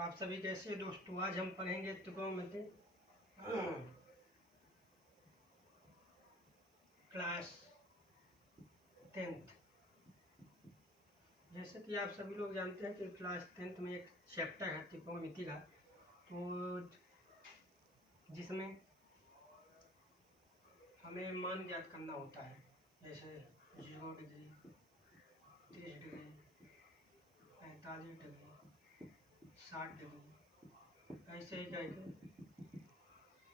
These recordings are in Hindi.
तो आप सभी कैसे दोस्तों, आज हम पढ़ेंगे त्रिकोणमिति क्लास 10th। जैसे कि आप सभी लोग जानते हैं कि क्लास 10th में एक चैप्टर है त्रिकोणमिति का, तो जिसमें हमें मान ज्ञात करना होता है, जैसे 0 डिग्री, 30 डिग्री, 45 डिग्री, 60 डिग्री, ऐसे ही करके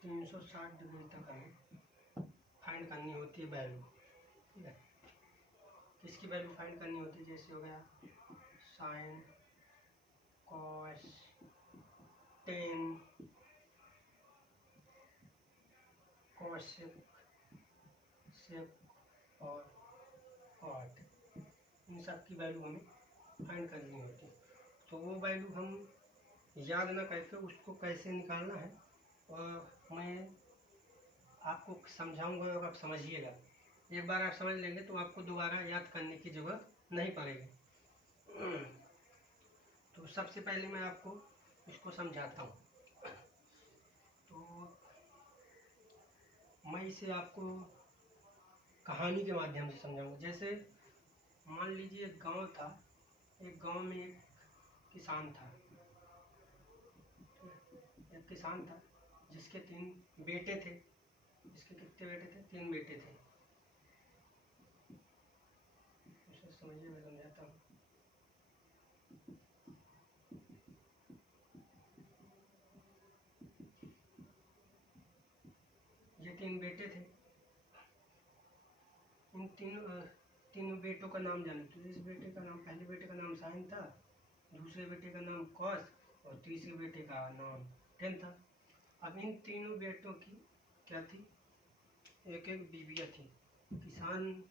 360 डिग्री तक हमें फाइंड करनी होती है वैल्यू। ठीक है, किसकी वैल्यू फाइंड करनी होती है? जैसे हो गया साइन, कॉस, टेन, कोसेक, सेक और कॉट, इन सब की वैल्यू हमें फाइंड करनी होती है। तो वो वैल्यू हम याद ना करके उसको कैसे निकालना है और मैं आपको समझाऊंगा और आप समझिएगा। एक बार आप समझ लेंगे तो आपको दोबारा याद करने की ज़रूरत नहीं पड़ेगी। तो सबसे पहले मैं आपको इसको समझाता हूँ। तो मैं इसे आपको कहानी के माध्यम से समझाऊंगा। जैसे मान लीजिए एक गांव था, एक गांव में एक किसान था। एक किसान था जिसके 3 बेटे थे। जिसके कितने बेटे थे? 3 बेटे थे। उसे समझिए, मैं समझाता हूँ। ये 3 बेटे थे। इन तीनों बेटों का नाम जाने। तो इस बेटे का नाम, पहले बेटे का नाम साइन था, दूसरे बेटे का नाम कॉस और तीसरे बेटे का नाम टेन था। अब इन तीनों बेटों की क्या थी? एक एक बीवियाँ थी। किसान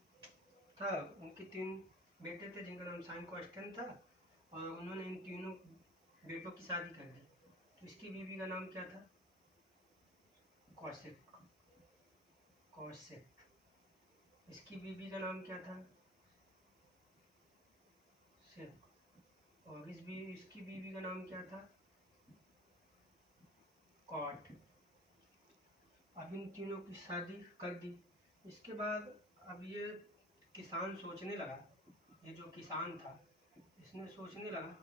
था, उनके 3 बेटे थे जिनका नाम साइन, कॉस, टेन था, और उन्होंने इन तीनों बेटों की शादी कर दी। तो इसकी बीवी का नाम क्या था? कौशिक। कौशिक। इसकी बीवी का नाम क्या था? सिर्फ। और इसकी बीवी का नाम क्या था? कॉट। अब इन तीनों की शादी कर दी। इसके बाद अब ये किसान सोचने लगा, ये जो किसान था इसने सोचने लगा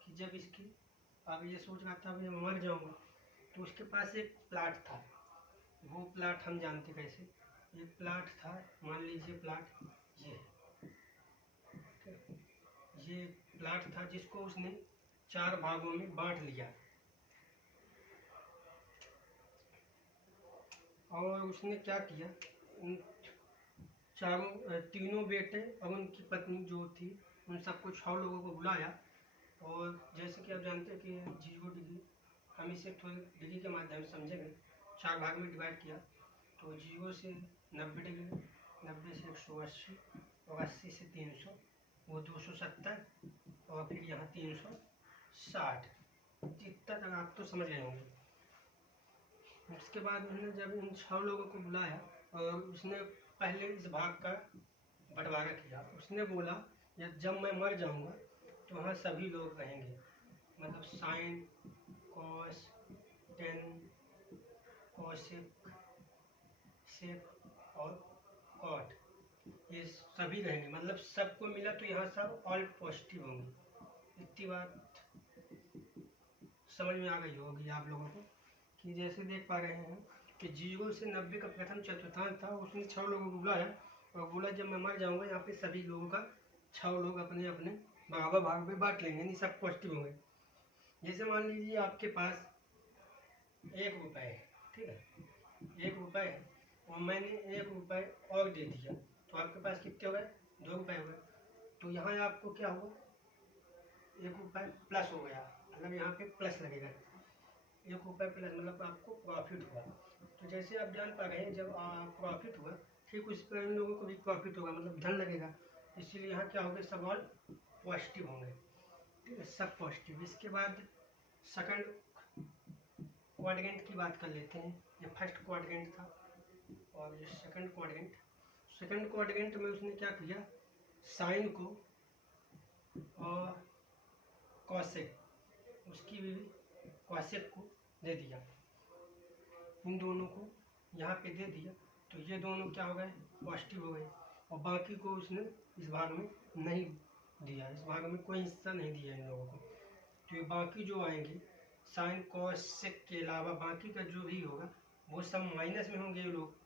कि जब इसकी, अब ये सोच रहा था मैं मर जाऊंगा, तो उसके पास एक प्लाट था। वो प्लाट हम जानते कैसे, एक प्लाट था, मान लीजिए प्लाट ये प्लाट था जिसको उसने 4 भागों में बांट लिया। और उसने क्या किया, उन तीनों बेटे और उनकी पत्नी जो थी उन सबको 6 लोगों को बुलाया। और जैसे कि आप जानते हैं कि 0 डिग्री, हम इसे थोड़ी डिग्री के माध्यम से समझेंगे। 4 भाग में डिवाइड किया तो 0 से 90 डिग्री, 90 से 180 और 80 से 300, वो 270, और फिर यहाँ 360। इतना तक आप तो समझ गए होंगे। उसके बाद उसने जब इन 6 लोगों को बुलाया और उसने पहले इस भाग का बंटवारा किया। उसने बोला जब मैं मर जाऊंगा तो वहाँ सभी लोग रहेंगे, मतलब साइन, कॉस, टेन, कोसेक, सेक और कॉट, ये सभी रहेंगे, मतलब सबको मिला तो यहाँ सब ऑल पॉजिटिव होंगे। इतनी बात समझ में आ गई होगी आप लोगों को कि जैसे देख पा रहे हैं कि 0 से 90 का प्रथम चतुर्थांश था। उसने 6 लोगों को बुलाया और बोला जब मैं मर जाऊंगा यहाँ पे सभी लोगों का 6 लोग अपने अपने बराबर भाग में बांट लेंगे, नहीं सब पॉजिटिव होंगे। जैसे मान लीजिए आपके पास 1 रुपये है, ठीक है, 1 रुपये है और मैंने 1 रुपये और दे दिया, तो आपके पास कितने हो गए? 2 रुपये हो गए। तो यहाँ आपको क्या हुआ? 1 रुपये प्लस हो गया, मतलब यहाँ पे प्लस लगेगा। 1 रुपये प्लस मतलब आपको प्रॉफिट हुआ। तो जैसे आप जान पा रहे हैं जब प्रॉफिट हुआ, ठीक उस पर इन लोगों को भी प्रॉफिट होगा, मतलब धन लगेगा। इसीलिए यहाँ क्या होगा? सब ऑल पॉजिटिव होंगे, ठीक है, सब पॉजिटिव। इसके बाद सेकंड क्वाड्रेंट की बात कर लेते हैं। ये फर्स्ट क्वाड्रेंट था और ये सेकंड क्वाड्रेंट में उसने क्या किया? साइन को और कॉसेक उसकी भी कॉसेक को दे दिया, इन दोनों को यहाँ पे दे दिया, तो ये दोनों क्या हो गए, पॉजिटिव हो गए, और बाकी को उसने इस भाग में नहीं दिया, इस भाग में कोई हिस्सा नहीं दिया इन लोगों को। तो ये बाकी जो आएंगे साइन कॉस सेक के अलावा बाकी का जो भी होगा वो सब माइनस में होंगे। ये लोग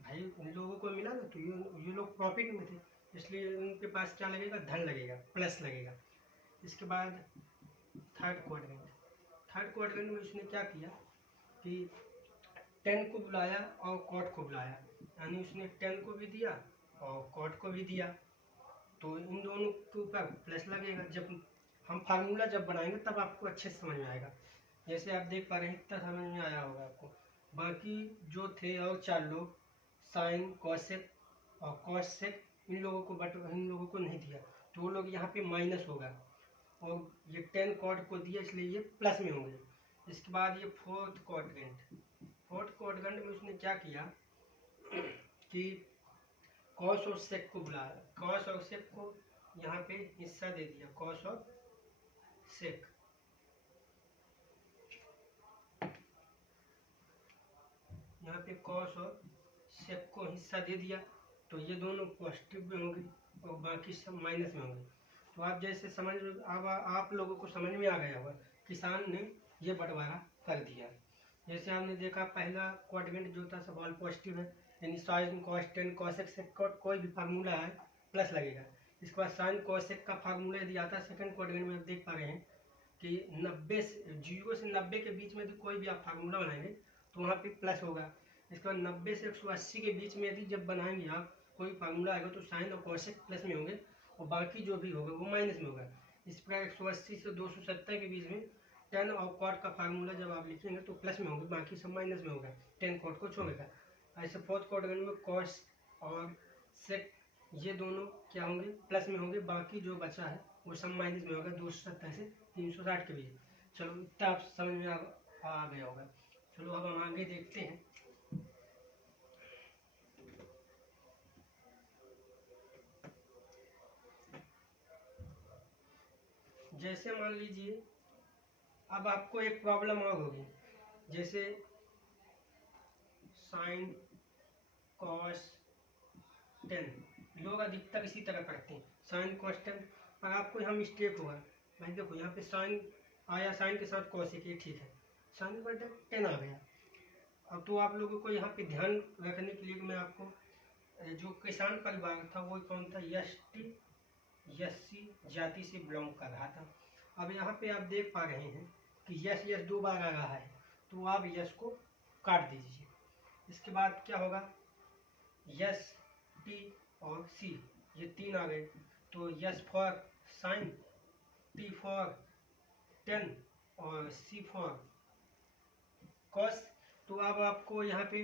भाई उन लोगों को मिला ना, तो ये लोग प्रॉफिट में थे, इसलिए उनके पास क्या लगेगा, धन लगेगा, प्लस लगेगा। इसके बाद थर्ड क्वाड्रेंट में उसने क्या किया कि 10 को बुलाया और कॉट को बुलाया, यानी उसने 10 को भी दिया और कॉट को भी दिया, तो इन दोनों के ऊपर प्लस लगेगा। जब हम फार्मूला जब बनाएंगे तब आपको अच्छे से समझ में आएगा। जैसे आप देख पा रहे हैं इतना समझ में आया होगा आपको। बाकी जो थे और 4 लोग साइन कॉसेक और कॉसेक, इन लोगों को नहीं दिया, तो वो लोग यहाँ पे माइनस होगा, और ये 10 कॉट को दिया इसलिए ये प्लस में होंगे। इसके बाद ये फोर्थ क्वाड्रेंट में उसने क्या किया कि कॉस और सेक को बुलाया, कॉस और सेक को यहाँ पे हिस्सा दे दिया, कॉस और सेक, यहाँ पे कॉस और सेक को हिस्सा दे दिया, तो ये दोनों पॉजिटिव में होंगे और बाकी सब माइनस में होंगे। तो आप जैसे समझ, अब आप लोगों को समझ में आ गया होगा, किसान ने ये बंटवारा कर दिया। जैसे आपने देखा पहला क्वाड्रेंट जो था सब ऑल पॉजिटिव है, यानी साइन कॉस 10 कॉसेक सेक कोई भी फार्मूला है प्लस लगेगा। इसके बाद साइन कॉसेक का फार्मूला यदि आता है सेकंड क्वाड्रेंट में, आप देख पा रहे हैं कि 0 से 90 के बीच में यदि कोई भी आप फार्मूला बनाएंगे तो वहाँ पे प्लस होगा। इसके बाद 90 से 180 के बीच में यदि जब बनाएंगे आप कोई फार्मूला आएगा तो साइन और कॉसेक प्लस में होंगे और बाकी जो भी होगा वो माइनस में होगा। इस प्रकार 180 से 270 के बीच में 10 और कॉट का फार्मूला जब आप लिखेंगे तो प्लस में होंगे, बाकी सब माइनस में होगा, 10 कॉट को छोड़ेगा। ऐसे फोर्थ क्वाड्रेंट में कॉस और सेक ये दोनों क्या होंगे, प्लस में होंगे, बाकी जो बचा है वो सब माइनस में होगा, 270 से 360 के बीच। चलो इतना आप समझ में आ गया होगा। चलो अब हम आगे देखते हैं। जैसे मान लीजिए अब आपको एक प्रॉब्लम और होगी, जैसे साइन कॉस 10, लोग अधिकतर इसी तरह करते हैं, साइन कॉस 10, पर आपको यहाँ मिस्टेक होगा। भाई देखो यहाँ पे साइन आया, साइन के साथ कॉसेक, ये ठीक है, साइन कॉस 10 आ गया। अब तो आप लोगों को यहाँ पे ध्यान रखने के लिए मैं आपको जो किसान परिवार था वो कौन था, SC जाति से बिलोंग कर रहा था। अब यहाँ पे आप देख पा रहे हैं कि यस 2 बार आ रहा है, तो आप यस को काट दीजिए। इसके बाद क्या होगा, यस टी और सी ये 3 आ गए, तो S for sine, T for 10 और सी फॉर कॉस। तो अब आपको यहाँ पे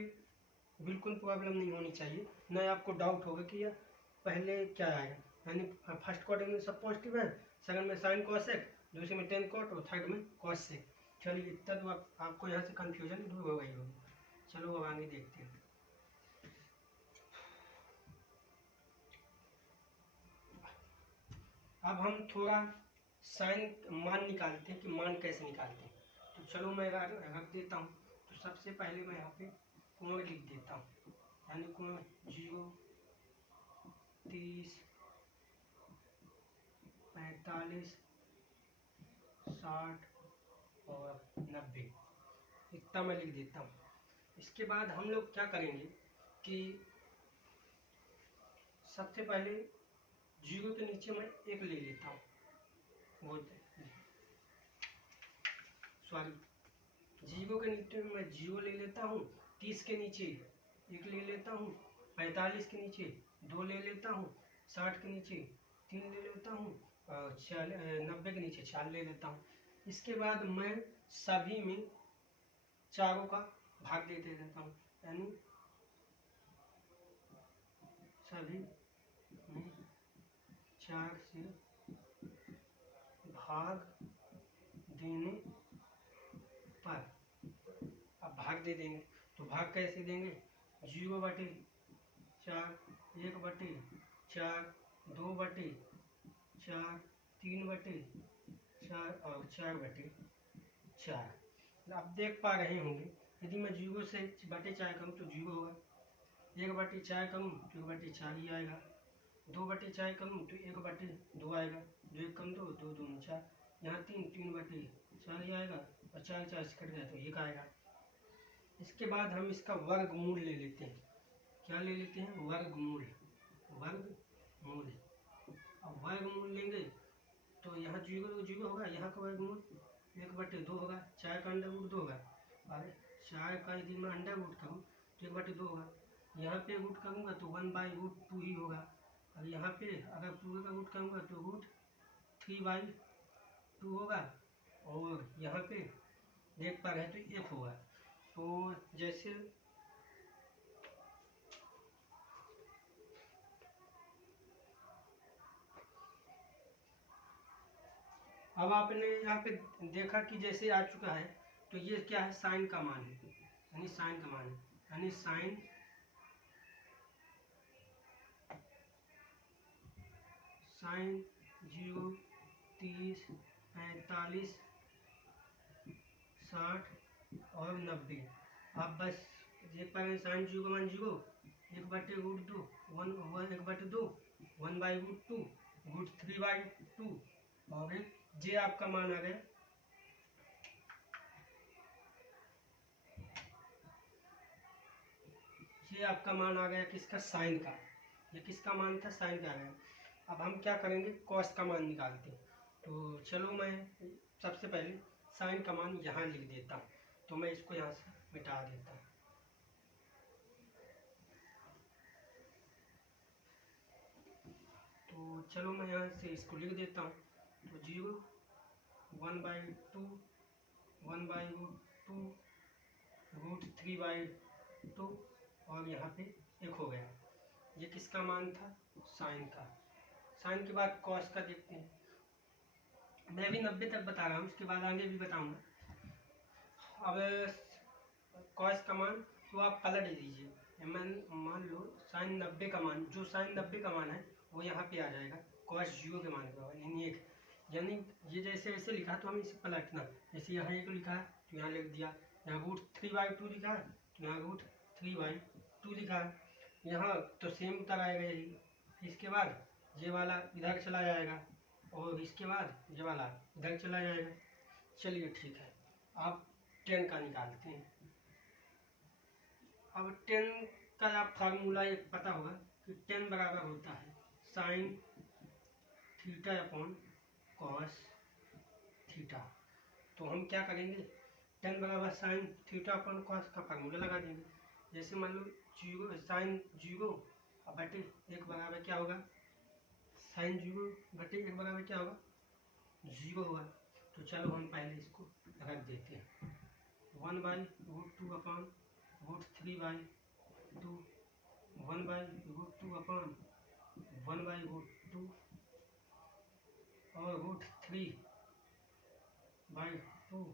बिल्कुल प्रॉब्लम नहीं होनी चाहिए, न आपको डाउट होगा कि यह पहले क्या आएगा, यानी फर्स्ट क्वाड्रेंट में सब पॉजिटिव है, सेकंड में साइन कॉसेक, दूसरे में 10 कॉट और थर्ड में कॉसेक। चलिए इतना तो आपको यहाँ से कंफ्यूजन दूर हो गई होगी। चलो अब आगे देखते हैं। अब हम थोड़ा साइन मान निकालते हैं कि मान कैसे निकालते हैं। तो चलो मैं रख देता हूँ। तो सबसे पहले मैं यहाँ पे कोण लिख देता हूँ, यानी कोण 0, 30, 45, 60 और 90, इतना मैं लिख देता हूँ। इसके बाद हम लोग क्या करेंगे कि सबसे पहले 0 के नीचे मैं 1 ले लेता हूँ, वो सॉरी 0 के नीचे मैं 0 ले लेता हूँ, 30 के नीचे 1 ले लेता हूँ, 45 के नीचे 2 ले लेता हूँ, 60 के नीचे 3 ले लेता हूँ और 90 के नीचे 4 ले लेता हूँ। इसके बाद मैं सभी में चारों का भाग देते रहता हूँ, यानी सभी में 4 से भाग देने पर, अब भाग दे देंगे तो भाग कैसे देंगे, 0/4, 1/4, 2/4, 3/4 और 4/4। 4। आप देख पा रहे होंगे यदि मैं 0 से बटे 4 करूँ तो 0 होगा, 1/4 करूँ तो 1/4 ही आएगा, 2/4 करूँ तो 1/2 आएगा, 2 1 कम 2, 2 2 4, यहाँ 3/4 ही आएगा, और 4 4 से कट गया तो 1 आएगा। इसके बाद हम इसका वर्गमूल ले लेते हैं। क्या ले लेते हैं? वर्गमूल। वर्गमूल। अब वर्गमूल लेंगे तो यहाँ 0 0 होगा, यहाँ का वर्गमूल 1/2 होगा, 4 का अंडर रूट 2 होगा, और 4 का यदि मैं अंडर रूट करूँ तो 1/2 होगा, यहाँ पे रूट करूँगा तो 1/√2 ही होगा, और यहाँ पे अगर पूरे का रूट करूँगा तो √3/2 होगा, और यहाँ पे देख पा रहे हैं तो 1 होगा। तो जैसे अब आपने यहाँ पे देखा कि जैसे आ चुका है, तो ये क्या है? साइन का मान है, यानी साइन का मान है, यानी साइन 0, 30, 45, 60 और 90। आप बस देख पा रहे हैं साइन 0 का मान 0, 1/√2, 1/2, 1/√2, √3/2, और एक जे आपका मान आ गया, ये आपका मान आ गया किसका? साइन का। ये किसका मान था? साइन का आ गया। अब हम क्या करेंगे? कॉस का मान निकालते हैं। तो चलो मैं सबसे पहले साइन का मान यहाँ लिख देता हूँ, तो मैं इसको यहाँ से मिटा देता हूँ। तो चलो मैं यहाँ से इसको लिख देता हूँ। तो 0, 1/2, 1/√2, √3/2, और यहाँ पे 1 हो गया। ये किसका मान था? साइन का। साइन के बाद कॉस का देखते हैं। मैं अभी 90 तक बता रहा हूँ, उसके बाद आगे भी बताऊंगा। अब कॉस का मान तो आप पलट दीजिए। मान लो साइन 90 का मान, जो साइन 90 का मान है वो यहाँ पे आ जाएगा कॉस 0 के मान के बराबर, यानी 1। यानी ये जैसे ऐसे लिखा तो हमें इसे पलटना, जैसे यहाँ 1 लिखा है तो यहाँ लिख दिया, यहाँ √3/2 लिखा है तो यहाँ √3/2 लिखा है, यहाँ तो सेम उत्तर आएगा यही। इसके बाद ये वाला इधर चला जाएगा, और इसके बाद ये वाला इधर चला जाएगा। चलिए ठीक है, आप 10 का निकालते हैं। अब 10 का आप फार्मूला एक पता होगा कि 10 बराबर होता है sine theta upon cos theta. तो हम क्या करेंगे? 10 बराबर साइन थीटा अपॉन कॉस का फार्मूला लगा देंगे। जैसे मान लो 0 साइन 0 बटे 1 बराबर क्या होगा? साइन 0 बटे 1 बराबर क्या होगा? 0 होगा। तो चलो हम पहले इसको रख देते हैं। 1/√2 अपॉन √3/2, 1/√2 अपॉन 1/√2, और √3/2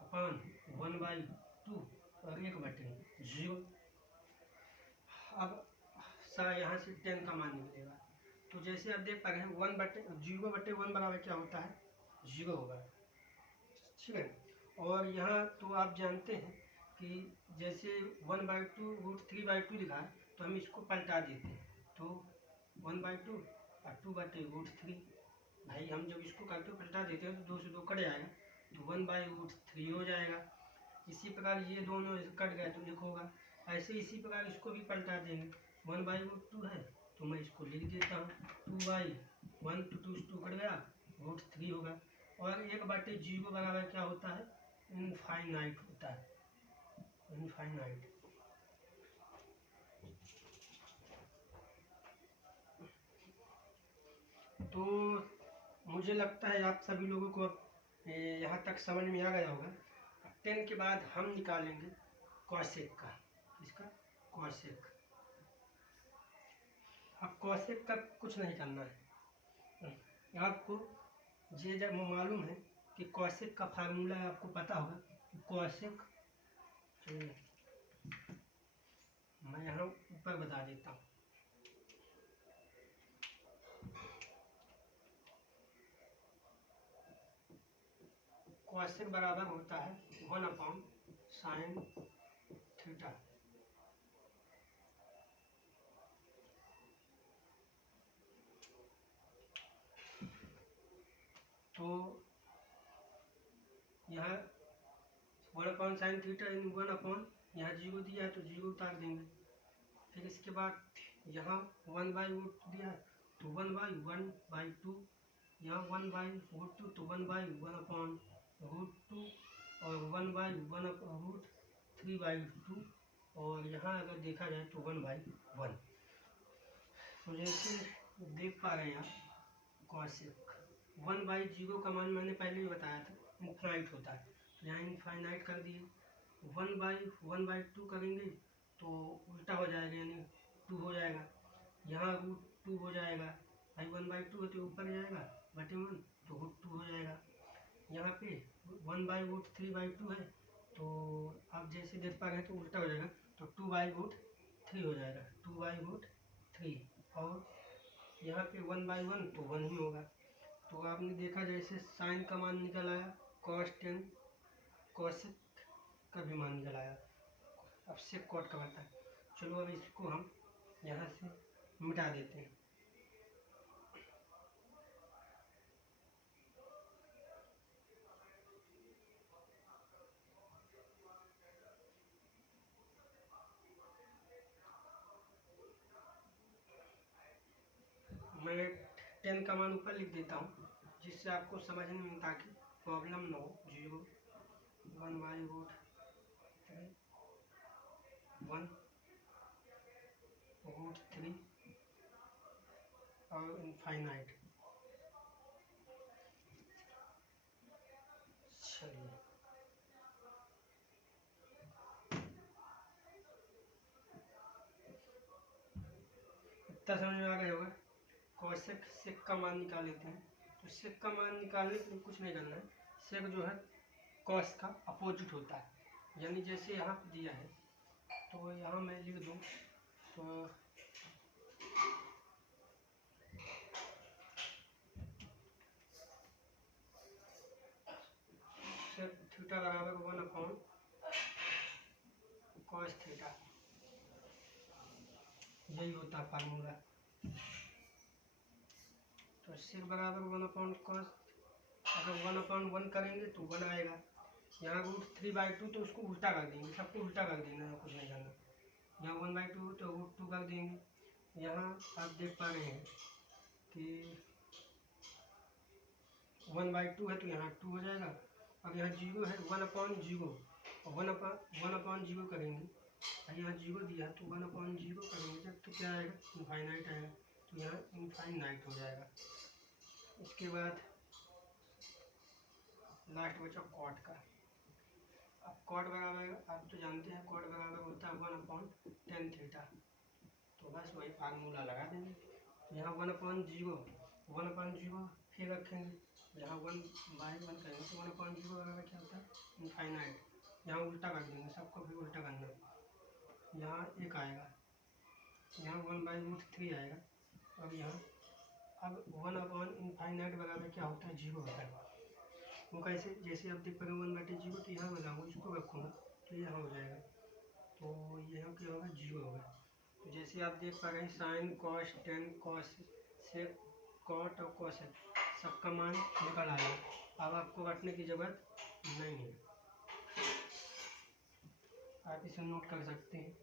अपॉन 1/2, और 1/0। अब यहाँ से 10 का मान निकलेगा। तो जैसे आप देख पा रहे हैं 0/1 बराबर क्या होता है? 0 होगा, ठीक है। और यहाँ तो आप जानते हैं कि जैसे 1/2 √3/2 लिखा है तो हम इसको पलटा देते हैं, तो 1/2 और 2/√3। भाई हम जब इसको करते हो पलटा देते हैं तो 2 से 2 कट जाएगा, तो 1/√3 हो जाएगा। इसी प्रकार ये दोनों कट गए तो 1 होगा। ऐसे इसी प्रकार इसको भी पलटा देंगे। 1/√2 है तो मैं इसको लिख देता हूँ 2/1, तो 2 से 2 कट गया, √3 होगा। और 1/0 बराबर क्या होता है? इनफाइनाइट होता है, इनफाइनाइट। तो मुझे लगता है आप सभी लोगों को अब यहाँ तक समझ में आ गया होगा। 10 के बाद हम निकालेंगे कॉसेक का। किसका? कॉसेक। अब कॉसेक का कुछ नहीं करना है, आपको ये जब मालूम है कि कॉसेक का फार्मूला आपको पता होगा कि कॉसेक, मैं यहाँ ऊपर बता देता हूँ। कॉसेक बराबर होता है 1/sin थीटा। तो यहाँ 1/sin थीटा इन 1 यहाँ 0 दिया है तो 0 उतार देंगे। फिर इसके बाद यहाँ 1/√2 दिया है तो 1/1/2, यहाँ 1/√2 तो 1/1/√2 और 1/1/√3/2 और यहाँ अगर देखा जाए तो 1/1। तो जैसे देख पा रहे हैं आप कॉसेक 1/0 का मान मैंने पहले ही बताया था इनफाइनाइट होता है, तो यहाँ इनफाइनाइट कर दिए। 1/1/2 करेंगे तो उल्टा हो जाएगा, यानी 2 हो जाएगा। यहाँ √2 हो जाएगा, भाई 1/2 है तो ऊपर जाएगा बटे 1 तो √2 हो जाएगा। यहाँ पे 1/√3/2 है तो आप जैसे देख पा रहे हैं तो उल्टा हो जाएगा, तो 2/√3 हो जाएगा, 2/√3। और यहाँ पे 1/1 तो 1 ही होगा। तो आपने देखा जैसे साइन का मान निकल आया, कॉस 10 कॉसेक का भी मान निकल आया। अब सेक कॉट का बनता है। चलो अब इसको हम यहाँ से मिटा देते हैं। मैं 10 का मान ऊपर लिख देता हूँ जिससे आपको समझने में ताकि प्रॉब्लम ना हो। 0 1/√3 1/√3 और इनफाइनाइट। चलिए इतना समझ में आ गया होगा। कॉसेक सेक का मान निकाल लेते हैं। तो सेक का मान निकालने के लिए कुछ नहीं करना है। सेक जो है कॉस का अपोजिट होता है, यानी जैसे यहाँ पे दिया है तो यहाँ मैं लिख दूँ तो सेक थीटा बराबर 1/cos थीटा, यही होता है फार्मूला। तो सेक बराबर 1/cos, अगर 1/1 करेंगे तो 1 आएगा। यहाँ √3/2 तो उसको उल्टा कर देंगे, सबको उल्टा कर देना है, कुछ नहीं करना। यहाँ 1/2 तो √2 कर देंगे। यहाँ आप देख पा रहे हैं कि 1/2 है तो यहाँ 2 हो जाएगा। अब यहाँ 0 है, 1/0 और 1/0 करेंगे। और यहाँ 0 दिया तो 1/0 करेंगे जब तो क्या आएगा, इनफाइनाइट आएगा, तो यहाँ इनफाइनाइट हो जाएगा। इसके बाद लास्ट बचा कॉट का। अब कॉट बराबर आप तो जानते हैं, कॉट बराबर होता है 1/tan थीटा। तो बस वही फार्मूला लगा देंगे। तो यहाँ 1/0 फिर रखेंगे, यहाँ 1/1 करेंगे तो 1/0 बराबर क्या होता है, इनफाइनाइट। यहाँ उल्टा कर देंगे, सबको फिर उल्टा करना। यहाँ 1 आएगा, यहाँ 1/√3 आएगा। अब यहाँ अब 1/इनफाइनाइट बराबर क्या होता है, 0 होता है। वो कैसे, जैसे आप देख पाएंगे 1/0 तो यहाँ लगाऊंगा, इसको रखूँगा तो यहाँ हो जाएगा। तो यहाँ क्या होगा, 0 होगा। तो जैसे आप देख पा रहे हैं sine cos tan cos sec cot और कॉसेक सबका मान निकल आया। अब आपको रटने की ज़रूरत नहीं है, आप इसे नोट कर सकते हैं।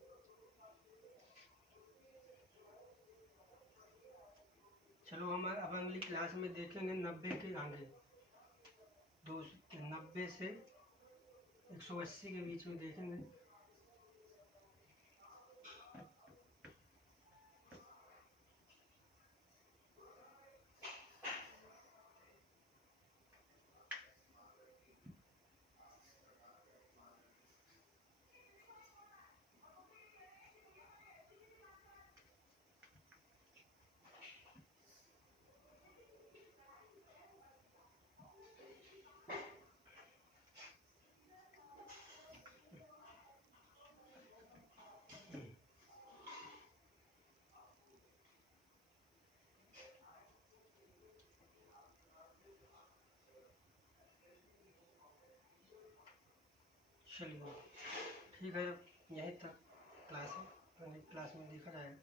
चलो हम अब अगली क्लास में देखेंगे 90 के आगे, 90 से 180 के बीच में देखेंगे। चलिए ठीक है, यहीं तक क्लास है, अगली क्लास में देखा जाएगा।